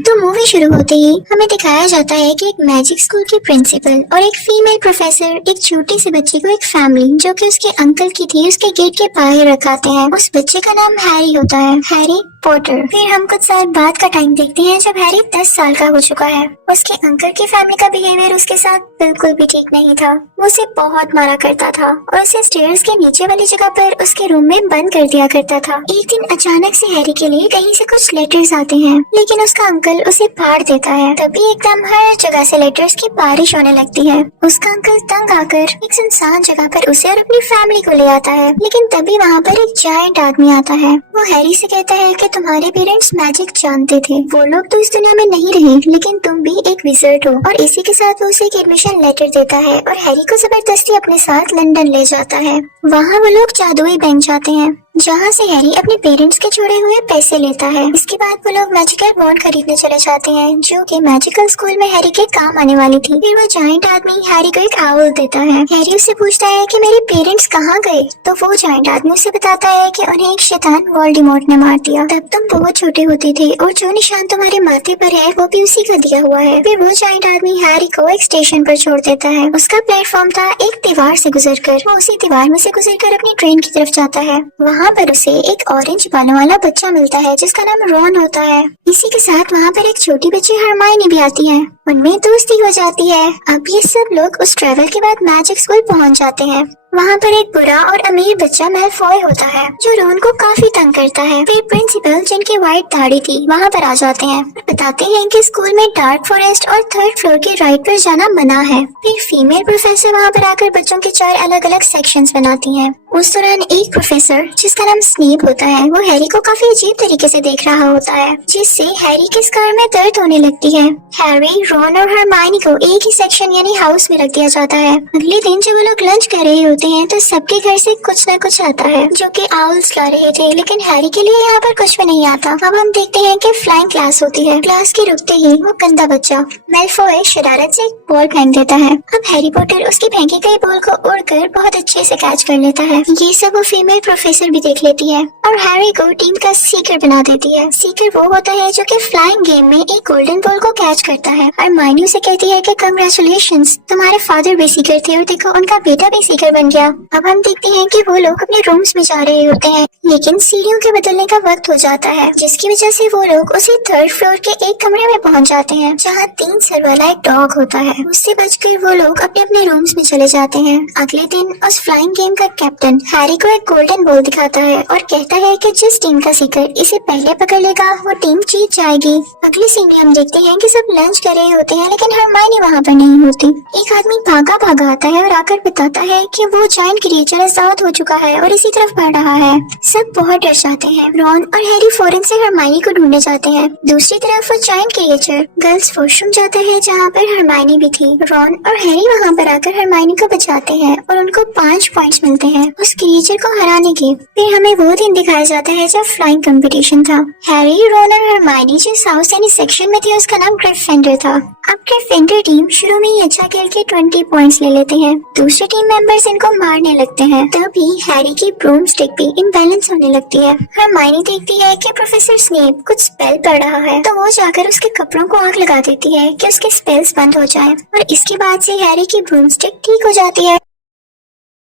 तो मूवी शुरू होते ही हमें दिखाया जाता है कि एक मैजिक स्कूल की प्रिंसिपल और एक फीमेल प्रोफेसर एक छोटी सी बच्ची को एक फैमिली जो कि उसके अंकल की थी उसके गेट के बाहर रखाते हैं। उस बच्चे का नाम हैरी होता है, हैरी पॉटर। फिर हम कुछ साल बाद का टाइम देखते हैं जब हैरी 10 साल का हो चुका है। उसके अंकल की फैमिली का बिहेवियर उसके साथ बिल्कुल भी ठीक नहीं था। वो उसे बहुत मारा करता था और उसे स्टेयर्स के नीचे वाली जगह पर उसके रूम में बंद कर दिया करता था। एक दिन अचानक से हैरी के लिए कहीं से कुछ लेटर्स आते हैं, लेकिन उसका अंकल उसे फाड़ देता है। तभी एकदम हर जगह से लेटर्स की बारिश होने लगती है। उसका अंकल तंग आकर एक सुनसान जगह पर उसे और अपनी फैमिली को ले आता है, लेकिन तभी वहाँ पर एक जायंट आदमी आता है। वो हैरी से कहता है कि तुम्हारे पेरेंट्स मैजिक जानते थे, वो लोग तो इस दुनिया में नहीं रहे, लेकिन तुम भी एक विज़र्ड हो। और इसी के साथ वो उसे एक एडमिशन लेटर देता है और हैरी को जबरदस्ती अपने साथ लंदन ले जाता है। वहाँ वो लोग जादुई बैंक जाते हैं, जहाँ से हैरी अपने पेरेंट्स के छोड़े हुए पैसे लेता है। इसके बाद वो लोग मैजिकल वॉन्ड खरीदने चले जाते हैं, जो कि मैजिकल स्कूल में हैरी के काम आने वाली थी। फिर वो जायंट आदमी हैरी को एक आउल देता है। हैरी उससे पूछता है कि मेरे पेरेंट्स कहाँ गए, तो वो जायंट आदमी उसे बताता है कि उन्हें एक शैतान वोल्डेमॉर्ट ने मार दिया। तब तुम बहुत छोटे होते थे और जो निशान तुम्हारे माथे पर है वो भी उसी का दिया हुआ है। फिर वो जायंट आदमी हैरी को एक स्टेशन पर छोड़ देता है। उसका प्लेटफॉर्म था एक दीवार से गुजरकर। वो उसी दीवार में से गुजरकर अपनी ट्रेन की तरफ जाता है। वहाँ पर उसे एक ऑरेंज बालों वाला बच्चा मिलता है जिसका नाम रॉन होता है। इसी के साथ वहाँ पर एक छोटी बच्ची हरमाइनी भी आती है, उनमें दोस्ती हो जाती है। अब ये सब लोग उस ट्रेवल के बाद मैजिक स्कूल पहुँच जाते हैं। वहाँ पर एक बुरा और अमीर बच्चा मैलफॉय होता है जो रॉन को काफी तंग करता है। फिर प्रिंसिपल जिनकी व्हाइट दाढ़ी थी वहाँ पर आ जाते हैं और बताते हैं कि स्कूल में डार्क फॉरेस्ट और 3rd फ्लोर के राइड पर जाना मना है। फिर फीमेल प्रोफेसर वहाँ पर आकर बच्चों के 4 अलग अलग सेक्शंस बनाती हैं। उस दौरान एक प्रोफेसर जिसका नाम स्नेप होता है वो हैरी को काफी अजीब तरीके से देख रहा होता है, जिससे हैरी के स्कार में दर्द होने लगती है। हैरी, रॉन और हरमाइनी को एक ही सेक्शन यानी हाउस में रख दिया जाता है। अगले दिन जब वो लोग लंच कर रहे होते हैं तो सबके घर से कुछ न कुछ आता है जो कि आउल्स ला रहे थे, लेकिन हैरी के लिए यहाँ पर कुछ भी नहीं आता। अब हम देखते हैं कि फ्लाइंग क्लास होती है। क्लास के रुकते ही वो गंदा बच्चा मैलफॉय शरारत से एक बॉल फेंक देता है। अब हैरी पॉटर उसकी फेंकी गई बॉल को उड़कर बहुत अच्छे से कैच कर लेता है। ये सब वो फीमेल प्रोफेसर भी देख लेती है और हैरी को टीम का सीकर बना देती है। सीकर वो होता है जो कि फ्लाइंग गेम में एक गोल्डन बॉल को कैच करता है। और माइन्यू से कहती है कि कंग्रेचुलेशंस, तुम्हारे फादर भी सीकर थे और देखो उनका बेटा भी सीकर बन गया। अब हम देखते हैं कि वो लोग अपने रूम्स में जा रहे होते हैं, लेकिन सीढ़ियों के बदलने का वक्त हो जाता है, जिसकी वजह से वो लोग उसी 3rd फ्लोर के एक कमरे में पहुंच जाते हैं जहां 3 सर वाला एक डॉग होता है। उससे बचकर वो लोग अपने अपने रूम्स में चले जाते हैं। अगले दिन उस फ्लाइंग गेम का कैप्टन हैरी को एक गोल्डन बॉल दिखाता है और कहता है कि जिस टीम का सीकर इसे पहले पकड़ लेगा वो टीम जीत जाएगी। अगली सीन में हम देखते हैं कि सब लंच कर रहे होते हैं, लेकिन हरमाइनी वहाँ पर नहीं होती। एक आदमी भागा भागा आता है और आकर बताता है कि वो जायंट क्रिएचर आजाद हो चुका है और इसी तरफ बढ़ रहा है। सब बहुत डर जाते हैं। रॉन और हैरी फौरन से हरमाइनी को ढूंढने जाते हैं। दूसरी तरफ वो जायंट क्रिएचर गर्ल्स वॉशरूम जाता है जहाँ पर हरमाइनी भी थी। रॉन और हैरी वहाँ पर आकर हरमाइनी को बचाते हैं और उनको 5 पॉइंट्स मिलते हैं उस क्रिएचर को हराने के। फिर हमें वो दिन दिखाया जाता है जब फ्लाइंग कंपटीशन था। हैरी, रॉन और हरमाइनी जिस हाउस यानी सेक्शन में थे उसका नाम ग्रिफिंडर था। अब ग्रिफिंडर टीम शुरू में ही अच्छा खेल के 20 पॉइंट्स ले लेते हैं। दूसरे टीम मेंबर्स इनको मारने लगते हैं। तभी हैरी की ब्रूम स्टिक भी इम्बैलेंस होने लगती है। हरमाइनी देखती है कि प्रोफेसर स्नेप कुछ स्पेल पढ़ रहा है, तो वो जाकर उसके कपड़ों को आग लगा देती है कि उसके स्पेल्स बंद हो जाएं। और इसके बाद से हैरी की ब्रूम स्टिक ठीक हो जाती है।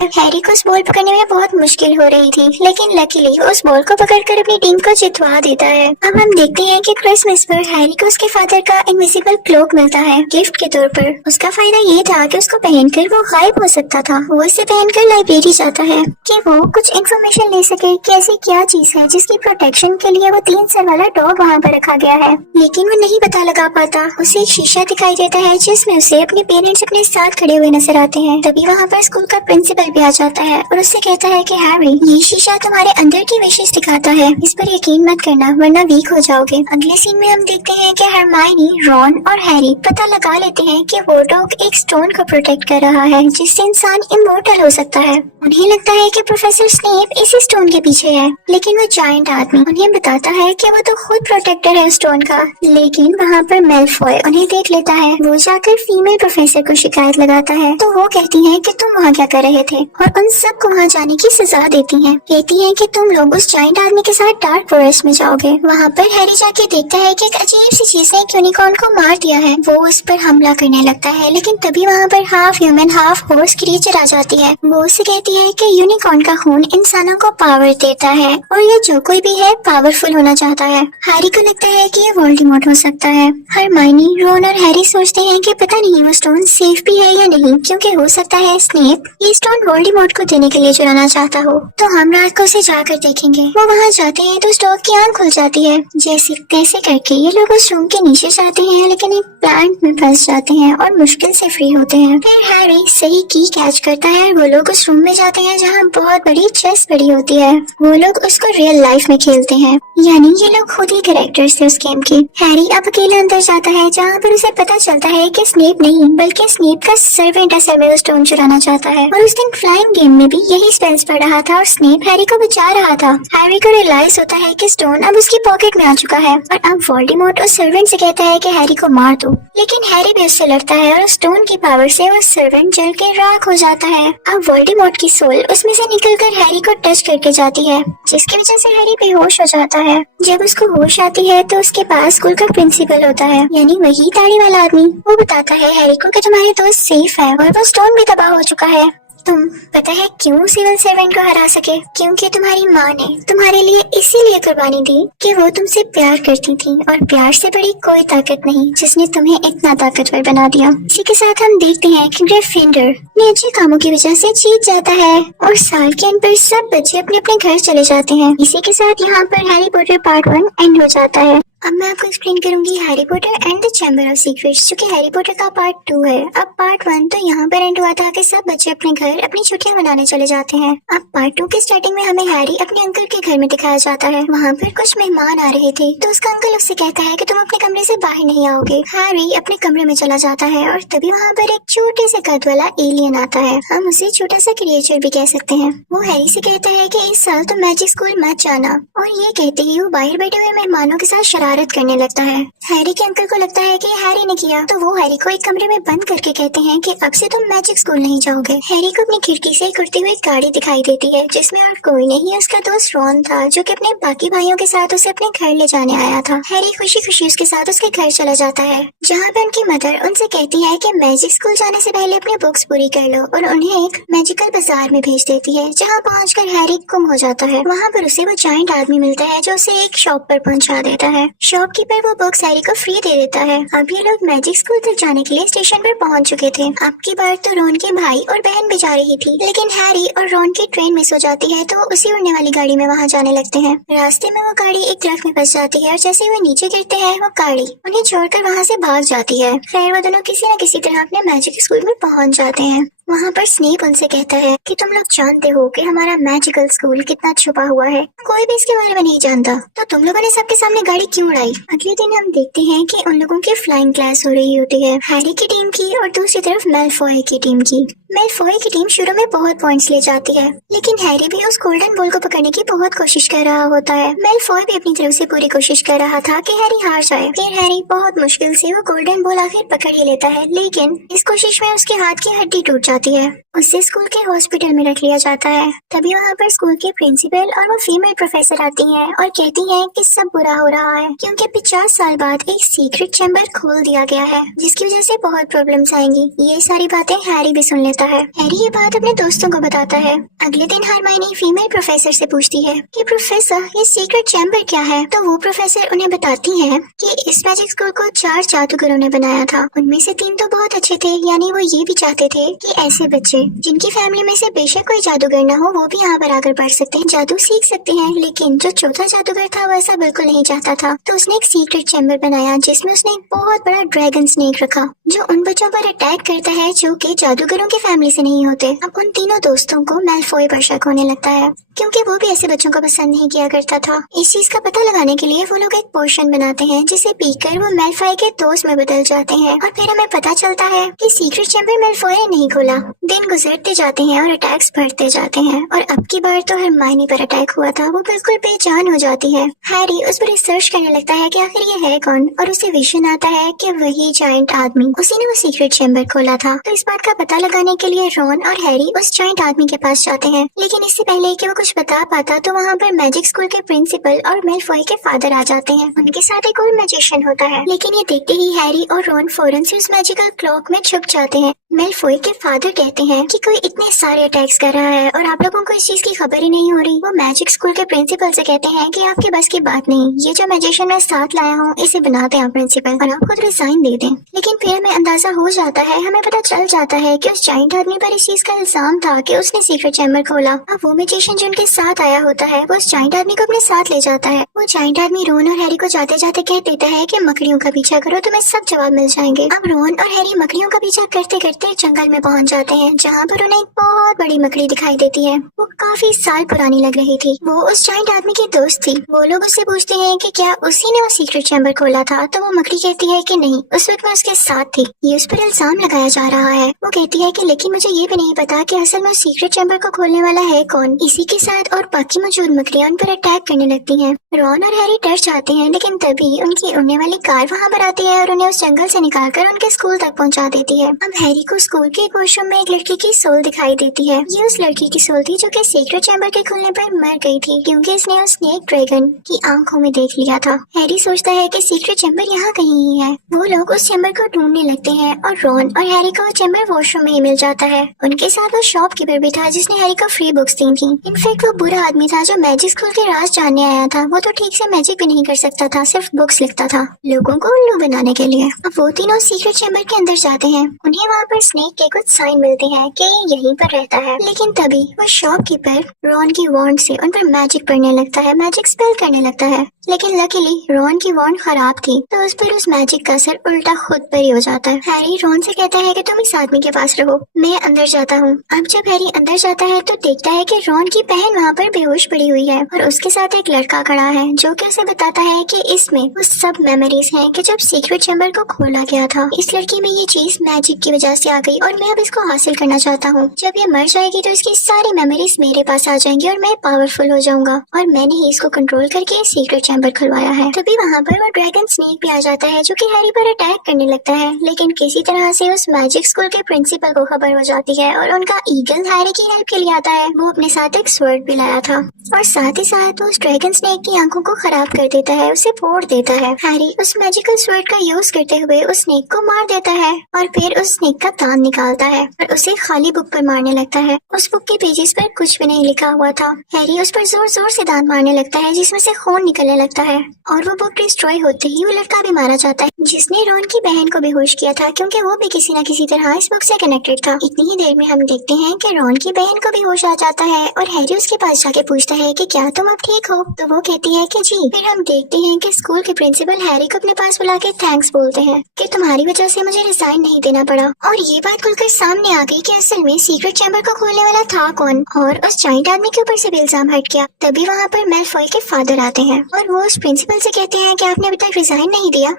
हैरी को उस बॉल पकड़ने में बहुत मुश्किल हो रही थी, लेकिन लकीली उस बॉल को पकड़कर अपनी टीम को जितवा देता है। अब हम देखते हैं कि क्रिसमस पर हैरी को उसके फादर का इनविजिबल क्लोक मिलता है गिफ्ट के तौर पर। उसका फायदा ये था कि उसको पहनकर वो गायब हो सकता था। वो इसे पहनकर लाइब्रेरी जाता है कि वो कुछ इन्फॉर्मेशन ले सके कि ऐसी क्या चीज है जिसकी प्रोटेक्शन के लिए वो 3 सर वाला डॉग वहाँ पर रखा गया है, लेकिन वो नहीं पता लगा पाता। उसे एक शीशा दिखाई देता है जिसमें उसे अपने पेरेंट्स अपने साथ खड़े हुए नजर आते हैं। तभी वहाँ पर स्कूल का प्रिंसिपल भी आ जाता है और उससे कहता है कि हैरी, ये शीशा तुम्हारे अंदर की विशेष दिखाता है, इस पर यकीन मत करना वरना वीक हो जाओगे। अगले सीन में हम देखते हैं कि हरमाइनी, रॉन और हैरी पता लगा लेते हैं कि वो डॉग एक स्टोन को प्रोटेक्ट कर रहा है जिससे इंसान इमोर्टल हो सकता है। उन्हें लगता है कि प्रोफेसर स्नेप इसी स्टोन के पीछे है, लेकिन वो जायंट आदमी उन्हें बताता है कि वो तो खुद प्रोटेक्टर है स्टोन का। लेकिन वहाँ पर मैलफॉय उन्हें देख लेता है। वो जाकर फीमेल प्रोफेसर को शिकायत लगाता है, तो वो कहती है कि तुम वहाँ क्या कर रहे थे। और उन सबको वहाँ जाने की सजा देती हैं। कहती हैं कि तुम लोग उस जाइंट आदमी के साथ डार्क फॉरेस्ट में जाओगे। वहाँ पर हैरी जाके देखता है कि एक अजीब सी चीज ने एक यूनिकॉर्न को मार दिया है। वो उस पर हमला करने लगता है, लेकिन तभी वहाँ पर half human half horse creature आ जाती है। वो उसे कहती है कि यूनिकॉर्न का खून इंसानों को पावर देता है और ये जो कोई भी है पावरफुल होना चाहता है। हैरी को लगता है कि ये वोल्डेमॉर्ट हो सकता है। हरमाइनी, रोन और हैरी सोचते हैं कि पता नहीं वो स्टोन सेफ भी है या नहीं, क्योंकि हो सकता है स्नेप ये स्टोन वोल्डेमॉर्ट को देने के लिए चुराना चाहता हो। तो हम रात को उसे जाकर देखेंगे। वो वहाँ जाते हैं तो स्टोव की आंख खुल जाती है। जैसे तैसे करके ये लोग उस रूम के नीचे जाते हैं, लेकिन एक प्लांट में फंस जाते हैं और मुश्किल से फ्री होते हैं। फिर हैरी सही की कैच करता है और वो लोग उस रूम में जाते हैं जहाँ बहुत बड़ी चेस पड़ी होती है। वो लोग उसको रियल लाइफ में खेलते हैं, यानी ये लोग खुद ही कैरेक्टर्स थे उस गेम के। हैरी अब अकेले अंदर जाता है, जहाँ पर उसे पता चलता है कि स्नेप नहीं बल्कि स्नेप का सर्वेंट असल में वो स्टोन चुराना चाहता है। और उस दिन फ्लाइंग गेम में भी यही स्पेल्स पढ़ रहा था और स्नेप हैरी को बचा रहा था। हैरी को रियलाइज होता है कि स्टोन अब उसकी पॉकेट में आ चुका है और अब वोल्डेमॉर्ट उस सर्वेंट से कहता है कि हैरी को मार दो, लेकिन हैरी भी उससे लड़ता है और स्टोन की पावर से वो सर्वेंट जल के राख हो जाता है। अब वोल्डेमॉर्ट की सोल उसमें से निकलकर हैरी को टच करके जाती है, जिसकी वजह से हैरी बेहोश हो जाता है। जब उसको होश आती है तो उसके पास स्कूल का प्रिंसिपल होता है, यानी वही दाढ़ी वाला आदमी। वो बताता है हैरी को कि तुम्हारे दोस्त सेफ है और वो स्टोन भी तबाह हो चुका है। तुम पता है क्यों सिविल सर्वेंट को हरा सके? क्योंकि तुम्हारी माँ ने तुम्हारे लिए इसीलिए कुर्बानी दी कि वो तुमसे प्यार करती थी, और प्यार से बड़ी कोई ताकत नहीं जिसने तुम्हें इतना ताकतवर बना दिया। इसी के साथ हम देखते हैं कि ग्रिफिंडर अपने अच्छे कामों की वजह से जीत जाता है और साल के अंत पर सब बच्चे अपने अपने घर चले जाते हैं। इसी के साथ यहाँ पर हैरी पॉटर पार्ट 1 एंड हो जाता है। अब मैं आपको एक्सप्लेन करूंगी Harry Potter and the chamber of secrets, जो कि हैरी पॉटर का पार्ट 2 है। अब पार्ट 1 तो यहाँ पर एंड हुआ था कि सब बच्चे अपने घर अपनी छुट्टियां मनाने चले जाते हैं। अब पार्ट 2 के स्टार्टिंग में हमें हैरी अपने अंकल के घर में दिखाया जाता है। वहाँ पर कुछ मेहमान आ रहे थे, तो उसका अंकल उससे कहता है कि तुम अपने कमरे से बाहर नहीं आओगे। हैरी अपने कमरे में चला जाता है और तभी वहाँ पर एक छोटे से कद वाला एलियन आता है। हम उसे छोटा सा क्रिएचर भी कह सकते हैं। वो हैरी से कहता है कि इस साल तो मैजिक स्कूल मत जाना, और ये कहते ही वो बाहर बैठे हुए मेहमानों के साथ शरारत करने लगता है। हैरी के अंकल को लगता है कि हैरी ने किया, तो वो हैरी को एक कमरे में बंद करके कहते हैं कि अब से तुम मैजिक स्कूल नहीं जाओगे। हैरी को अपनी खिड़की से एक उड़ती हुई गाड़ी दिखाई देती है, जिसमें और कोई नहीं उसका दोस्त रॉन था, जो कि अपने बाकी भाइयों के साथ उसे अपने घर ले जाने आया था। हैरी खुशी खुशी उसके साथ उसके घर चला जाता है, जहाँ पे उनकी मदर उनसे कहती है कि मैजिक स्कूल जाने से पहले अपनी बुक्स पूरी कर लो, और उन्हें एक मैजिकल बाजार में भेज देती है, जहाँ पहुँचकर हैरी गुम हो जाता है। वहाँ पर उसे वो जाइंट आदमी मिलता है, जो उसे एक शॉप पर पहुँचा देता है। शॉपकीपर वो बुक्स हैरी को फ्री दे देता है। अब ये लोग मैजिक स्कूल तक जाने के लिए स्टेशन पर पहुंच चुके थे। अब की बार तो रोन के भाई और बहन भी जा रही थी, लेकिन हैरी और रोन की ट्रेन मिस हो जाती है, तो उसी उड़ने वाली गाड़ी में वहाँ जाने लगते हैं। रास्ते में वो गाड़ी एक ट्रक में फंस जाती है, और जैसे वो नीचे गिरते हैं वो गाड़ी उन्हें छोड़कर वहाँ से भाग जाती है। खैर वो दोनों किसी न किसी तरह अपने मैजिक स्कूल में पहुँच जाते हैं। वहाँ पर स्नेप उनसे कहता है कि तुम लोग जानते हो कि हमारा मैजिकल स्कूल कितना छुपा हुआ है, कोई भी इसके बारे में नहीं जानता, तो तुम लोगों ने सबके सामने गाड़ी क्यों उड़ाई? अगले दिन हम देखते हैं कि उन लोगों की फ्लाइंग क्लास हो रही होती है, हैरी की टीम की और दूसरी तरफ मेलफॉय की टीम की। मेलफॉय की टीम शुरू में बहुत पॉइंट्स ले जाती है, लेकिन हैरी भी उस गोल्डन बॉल को पकड़ने की बहुत कोशिश कर रहा होता है। मेलफॉय भी अपनी तरफ से पूरी कोशिश कर रहा था कि हैरी हार जाए। फिर हैरी बहुत मुश्किल से वो गोल्डन बॉल आखिर पकड़ ही लेता है, लेकिन इस कोशिश में उसके हाथ की हड्डी टूट जाती है। उसे स्कूल के हॉस्पिटल में रख लिया जाता है। तभी वहाँ पर स्कूल के प्रिंसिपल और वो फीमेल प्रोफेसर आती हैं और कहती हैं कि सब बुरा हो रहा है, क्योंकि 50 साल बाद एक सीक्रेट चैम्बर खोल दिया गया है, जिसकी वजह से बहुत प्रॉब्लम्स आएंगी। ये सारी बातें हैरी भी सुन लेता है। हैरी ये बात अपने दोस्तों को बताता है। अगले दिन हरमाइनी फीमेल प्रोफेसर से पूछती है कि प्रोफेसर ये सीक्रेट चैम्बर क्या है? तो वो प्रोफेसर उन्हें बताती है कि इस मैजिक स्कूल को 4 जादूगरों ने बनाया था। उनमें से 3 तो बहुत अच्छे थे, यानी वो ये भी चाहते थे कि ऐसे बच्चे जिनकी फैमिली में से बेशक कोई जादूगर ना हो, वो भी यहाँ पर आकर पढ़ सकते हैं, जादू सीख सकते हैं। लेकिन जो चौथा जादूगर था वो ऐसा बिल्कुल नहीं चाहता था, तो उसने एक सीक्रेट चैम्बर बनाया, जिसमें उसने एक बहुत बड़ा ड्रैगन स्नेक रखा, जो उन बच्चों पर अटैक करता है जो कि जादूगरों की फैमिली से नहीं होते। अब उन तीनों दोस्तों को मेलफॉय पर शक होने लगता है। क्योंकि वो भी ऐसे बच्चों को पसंद नहीं किया करता था। इस चीज का पता लगाने के लिए वो लोग एक पोशन बनाते हैं जिसे पीकर वो मेलफॉय के दोस्त में बदल जाते हैं और फिर हमें पता चलता है कि सीक्रेट चैम्बर मेलफॉय ने नहीं खोला। दिन गुजरते जाते हैं और अटैक्स बढ़ते जाते हैं और अब की बार तो हरमाइनी पर अटैक हुआ था। वो बिल्कुल बेजान हो जाती है। हैरी उस पर रिसर्च करने लगता है कि आखिर ये है कौन और उसे विजन आता है कि वही जायंट आदमी, उसी ने वो सीक्रेट चैम्बर खोला था। तो इस बात का पता लगाने के लिए रॉन और हैरी उस जायंट आदमी के पास जाते हैं, लेकिन इससे पहले कि वो कुछ बता पाता तो वहाँ पर मैजिक स्कूल के प्रिंसिपल और मेलफॉय के फादर आ जाते हैं। उनके साथ एक और मैजिशियन होता है, लेकिन ये देखते ही हैरी और रॉन फौरन से उस मैजिकल क्लॉक में छुप जाते हैं। मेलफॉय के फादर कहते हैं कि कोई इतने सारे अटैक्स कर रहा है और आप लोगों को इस चीज की खबर ही नहीं हो रही। वो मैजिक स्कूल के प्रिंसिपल से कहते हैं कि आपके बस की बात नहीं, ये जो मैजिशियन मैं साथ लाया हूँ इसे बनाते हैं प्रिंसिपल और आप खुद रिजाइन दे दें। लेकिन फिर हमें अंदाजा हो जाता है, हमें पता चल जाता है कि उस जायंट आदमी पर इस चीज का इल्जाम था कि उसने सीक्रेट चैम्बर खोला। अब वो मैजिशियन जो उनके साथ आया होता है वो उस जायंट आदमी को अपने साथ ले जाता है। वो जायंट आदमी रोन और हैरी को जाते जाते कह देता है कि मकड़ियों का पीछा करो, तुम्हें सब जवाब मिल जाएंगे। अब रोन और हैरी मकड़ियों का पीछा करते करते जंगल में पहुंच जाते हैं, जहाँ पर उन्हें एक बहुत बड़ी मकड़ी दिखाई देती है। वो काफी साल पुरानी लग रही थी। वो उस जायंट आदमी की दोस्त थी। वो लोग उससे पूछते हैं कि क्या उसी ने वो सीक्रेट चैम्बर खोला था, तो वो मकड़ी कहती है कि नहीं, उस वक्त मैं उसके साथ थी। ये उस पर इल्जाम लगाया जा रहा है। वो कहती है कि लेकिन मुझे ये भी नहीं पता कि असल में उस सीक्रेट चैम्बर को खोलने वाला है कौन। इसी के साथ और बाकी मौजूद मकड़ियां उन पर अटैक करने लगती हैं। रॉन और हैरी डर जाते हैं, लेकिन तभी उनकी उड़ने वाली कार वहाँ पर आती है और उन्हें उस जंगल से निकालकर उनके स्कूल तक पहुँचा देती है। अब हैरी को स्कूल के वॉशरूम में एक लड़की की सोल दिखाई देती है। ये उस लड़की की सोल थी जो कि सीक्रेट चैम्बर के खुलने पर मर गई थी, क्योंकि इसने उस स्नेक ड्रैगन की आंखों में देख लिया था। हैरी सोचता है कि सीक्रेट चैम्बर यहाँ कहीं ही है। वो लोग उस चैम्बर को ढूंढने लगते हैं और रॉन और हैरी को वो चैम्बर वॉशरूम में ही मिल जाता है। उनके साथ वो शॉपकीपर भी था जिसने हैरी को फ्री बुक्स दी थी। इनफैक्ट वो बुरा आदमी था जो मैजिक स्कूल के राज जानने आया था। वो तो ठीक से मैजिक भी नहीं कर सकता था, सिर्फ बुक्स लिखता था लोगों को उल्लू बनाने के लिए। अब वो तीनों सीक्रेट चैम्बर के अंदर जाते हैं। उन्हें वहाँ पर स्नेक के कुछ साइन मिलते हैं कि यहीं पर रहता है, लेकिन तभी वो शॉपकीपर रॉन की वॉन्ड से उन पर मैजिक पढ़ने लगता है, मैजिक स्पेल करने लगता है। लेकिन लकीली रॉन की वॉन्ड खराब थी, तो उस पर उस मैजिक का असर उल्टा खुद पर ही हो जाता है। हैरी रॉन से कहता है कि तुम इस आदमी के पास रहो, मैं अंदर जाता हूँ। अब जब हैरी अंदर जाता है तो देखता है कि रॉन की बहन वहाँ पर बेहोश पड़ी हुई है और उसके साथ एक लड़का खड़ा है जो कि उसे बताता है कि इसमें वो सब मेमोरीज हैं कि जब सीक्रेट चैम्बर को खोला गया था। इस लड़की में ये चीज मैजिक की वजह से आ गई और मैं अब इसको हासिल करना चाहता हूँ। जब ये मर जाएगी तो इसकी सारी मेमोरीज मेरे पास आ जाएंगी और मैं पावरफुल हो जाऊंगा और मैंने ही इसको कंट्रोल करके सीक्रेट चैम्बर खुलवाया है। तभी वहाँ पर वो ड्रैगन स्नेक भी आ जाता है जो कि हैरी पर अटैक करने लगता है, लेकिन किसी तरह से उस मैजिक स्कूल के प्रिंसिपल को खबर हो जाती है और उनका ईगल हैरी की हेल्प के लिए आता है। वो अपने साथ एक स्वर्ड भी लाया था और साथ ही साथ वो उस ड्रैगन स्नेक की आंखों को खराब कर देता है, उसे फोड़ देता है। हैरी उस मैजिकल स्वर्ड का यूज करते हुए उस स्नेक को मार देता है और फिर उस स्नेक का दांत निकालता है और उसे खाली बुक पर मारने लगता है। उस बुक के पेजेस पर कुछ भी नहीं लिखा हुआ था। हैरी उस पर जोर जोर से दांत मारने लगता है जिसमें से खून निकलने लगता है और वो बुक डिस्ट्रॉय होते ही वो लड़का भी मारा जाता है जिसने रॉन की बहन को बेहोश किया था, क्योंकि वो भी किसी न किसी तरह इस बुक से कनेक्टेड था। इतनी ही देर में हम देखते हैं कि रॉन की बहन को बेहोश आ जाता है और हैरी उसके पास जाके पूछता है कि क्या तुम अब ठीक हो, तो वो कहती है कि जी। फिर हम देखते हैं कि स्कूल के प्रिंसिपल हैरी को अपने पास बुला के थैंक्स बोलते हैं कि तुम्हारी वजह से मुझे रिजाइन नहीं देना पड़ा। और ये बात खुलकर सामने आ गई कि असल में सीक्रेट चैम्बर को खोलने वाला था कौन और उस जायंट आदमी के ऊपर से भी इल्जाम हट गया। तभी वहाँ पर मेलफॉय के फादर आते हैं और वो उस प्रिंसिपल से कहते हैं कि आपने अभी तक रिजाइन नहीं दिया।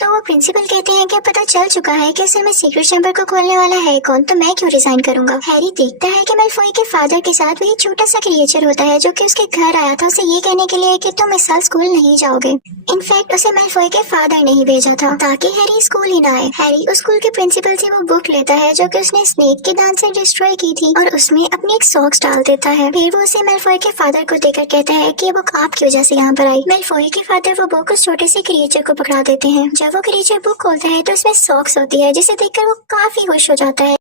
तो वो प्रिंसिपल कहते हैं कि पता चल चुका है कि असल में सीक्रेट चैम्बर को खोलने वाला है कौन, तो मैं क्यों रिजाइन करूंगा। हैरी देखता है कि मेलफॉय के फादर के साथ वही छोटा सा क्रिएचर होता है जो कि उसके घर आया था उसे ये कहने के लिए कि तुम इस साल स्कूल नहीं जाओगे। इनफैक्ट उसे मेलफॉय के फादर ने ही भेजा था ताकि हैरी स्कूल ही ना आए। हैरी उस स्कूल के प्रिंसिपल से वो बुक लेता है जो कि उसने स्नेक के दांत से डिस्ट्रॉय की थी और उसमें अपनी एक सॉक्स डाल देता है। फिर वो उसे मेलफॉय के फादर को देकर कहता है कि ये बुक आपकी वजह से यहाँ पर आई। मेलफॉय के फादर वो बुक उस छोटे से क्रिएचर को पकड़ा देते हैं। जब वो क्रिएचर बुक खोलता है तो उसमें सॉक्स होती है जिसे देखकर वो काफी खुश हो जाता है।